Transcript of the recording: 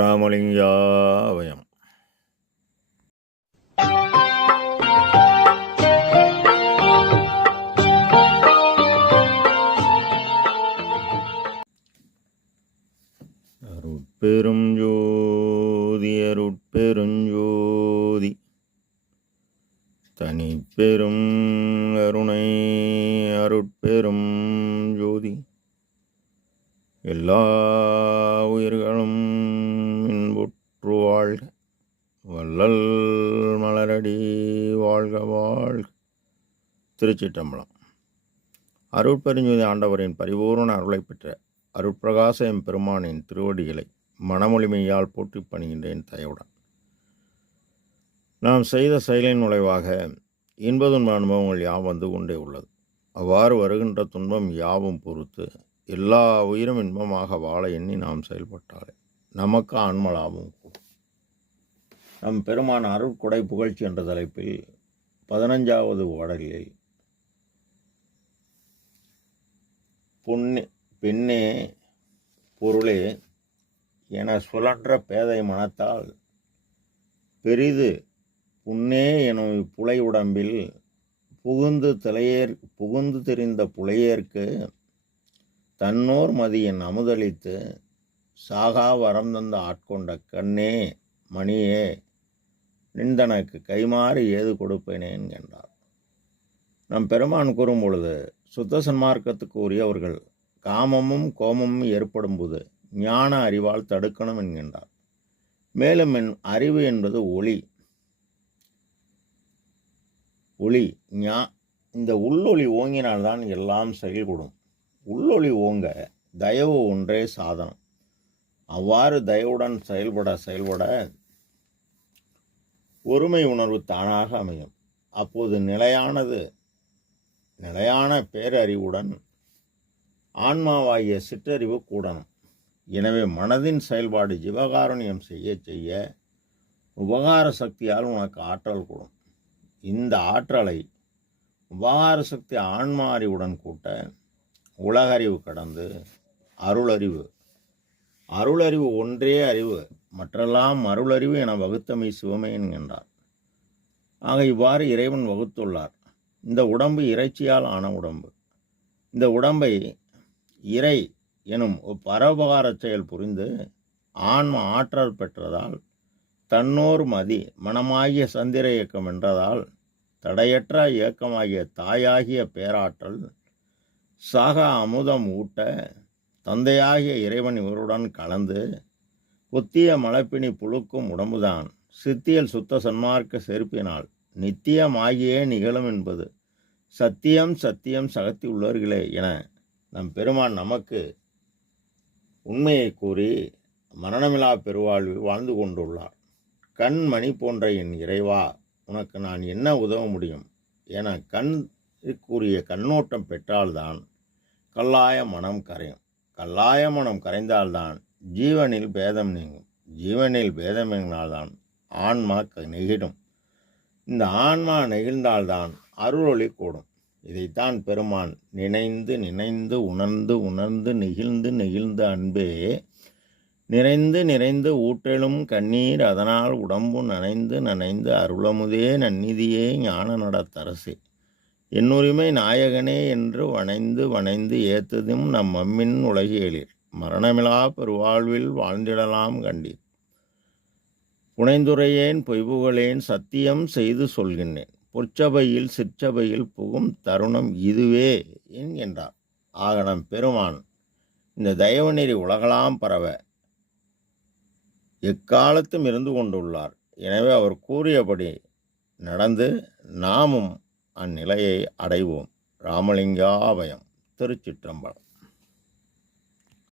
ராமலிங்காவயம். அருட்பெரும் ஜோதி அருட்பெருஞ்சோதி தனிப்பெரும் கருணை அருட்பெரும் ஜோதி எல்லா உயிர்களும் இன்புற்று வாழ்க, வள்ளல் மலரடி வாழ்க வாழ்க. திருச்சிற்றம்பலம். அருட்பெருஞ்சோதி ஆண்டவரின் பரிபூர்ண அருளை பெற்ற அருட்பிரகாச எம்பெருமானின் திருவடிகளை மனமொழிமையால் போற்றி பணிகின்றேன் தயவுடன். நாம் செய்த செயலின் நுழைவாக இன்பதுன்ப அனுபவங்கள் யாவும் வந்து கொண்டே உள்ளது. அவ்வாறு வருகின்ற துன்பம் யாவும் பொறுத்து எல்லா உயிரும் இன்பமாக வாழ எண்ணி நாம் செயல்பட்டாலே நமக்கு ஆன்மலாபம் கூடும். நம் பெருமான் அருட்கொடை புகழ்ச்சி என்ற தலைப்பில் 15வது பாடலில் பெண்ணே பொருளே என சுழன்ற பேதை மனத்தால் பெரிது புண்ணே எனும் புலை உடம்பில் புகுந்து தெரிந்த புலையேற்கு தன்னோர் மதியின் அமுதளித்து சாகா வரம் தந்த ஆட்கொண்ட கண்ணே மணியே நின்றனக்கு கைமாறி ஏது கொடுப்பேனேன் என்றார். நம் பெருமான் கூறும் பொழுது சுத்த சன்மார்க்கத்துக்கு உரியவர்கள் காமமும் கோமமும் ஏற்படும் போது ஞான அறிவால் தடுக்கணும் என்கின்றார். மேலும் அறிவு என்பது ஒளி. இந்த உள்ளொளி ஓங்கினால்தான் எல்லாம் செயல்கூடும். உள்ளொளி ஓங்க தயவு ஒன்றே சாதனம். அவ்வாறு தயவுடன் செயல்பட ஒருமை உணர்வு தானாக அமையும். அப்போது நிலையான பேரறிவுடன் ஆன்மாவாகிய சிற்றறிவு கூடணும். எனவே மனதின் செயல்பாடு ஜீவகாருண்யம் செய்ய உபகார சக்தியால் உனக்கு ஆற்றல் கூடும். இந்த ஆற்றலை உபகார சக்தி ஆன்மா அறிவுடன் கூட்ட உலகறிவு கடந்து அருளறிவு ஒன்றே அறிவு, மற்றெல்லாம் அருளறிவு என வகுத்தமை சிவமே என்கின்றார். ஆக இவ்வாறு இறைவன் வகுத்துள்ளார். இந்த உடம்பு இறைச்சியால் ஆன உடம்பு. இந்த உடம்பை இறை எனும் பரோபகார செயல் புரிந்து ஆன்ம ஆற்றல் பெற்றதால் தன்னோர் மதி மனமாகிய சந்திர இயக்கம் வென்றதால் தடையற்ற இயக்கமாகிய தாயாகிய பேராற்றல் சாக அமுதம் ஊட்ட தந்தையாகிய இறைவன் இவருடன் கலந்து புத்திய மலப்பினி புழுக்கும் உடம்புதான் சித்தியல் சுத்த சன்மார்க்க செருப்பினால் நித்தியமாகியே நிகழும் என்பது சத்தியம் சகத்தி உள்ளவர்களே என நம் பெருமான் நமக்கு உண்மையை கூறி மரணமிலா பெருவாழ்வில் வாழ்ந்து கொண்டுள்ளார். கண்மணி போன்ற என் இறைவா, உனக்கு நான் என்ன உதவ முடியும் என கூறிய கண்ணோட்டம் பெற்றால்தான் கல்லாய மனம் கரையும். கல்லாய மனம் கரைந்தால்தான் ஜீவனில் பேதம் நீங்கும். ஜீவனில் பேதம் நீங்கினால்தான் ஆன்மா நெகிடும். இந்த ஆன்மா நெகிழ்ந்தால்தான் அருளொளி கூடும். இதைத்தான் பெருமான் நினைந்து உணர்ந்து நெகிழ்ந்து அன்பே நிறைந்து ஊற்றெழும் கண்ணீர் அதனால் உடம்பு நனைந்து அருளமுதே நன்னிதியே ஞான நடத்தரசே என்னுரிமை நாயகனே என்று வணைந்து ஏத்ததும் நம் அம்மின் உலகியலில் மரணமிலா பெருவாழ்வில் வாழ்ந்திடலாம் கண்டீர். புனைந்துரையேன் பொய்புகளேன் சத்தியம் செய்து சொல்கின்றேன். பொற்சபையில் சிற்சபையில் புகும் தருணம் இதுவே என்கின்றார். ஆக நம் பெருமான் இந்த தயவு நெறி உலகலாம் பரவ எக்காலத்தும் இருந்து கொண்டுள்ளார். எனவே அவர் கூறியபடி நடந்து நாமும் அந்நிலையை அடைவோம். ராமலிங்காபயம். திருச்சிற்றம்பலம்.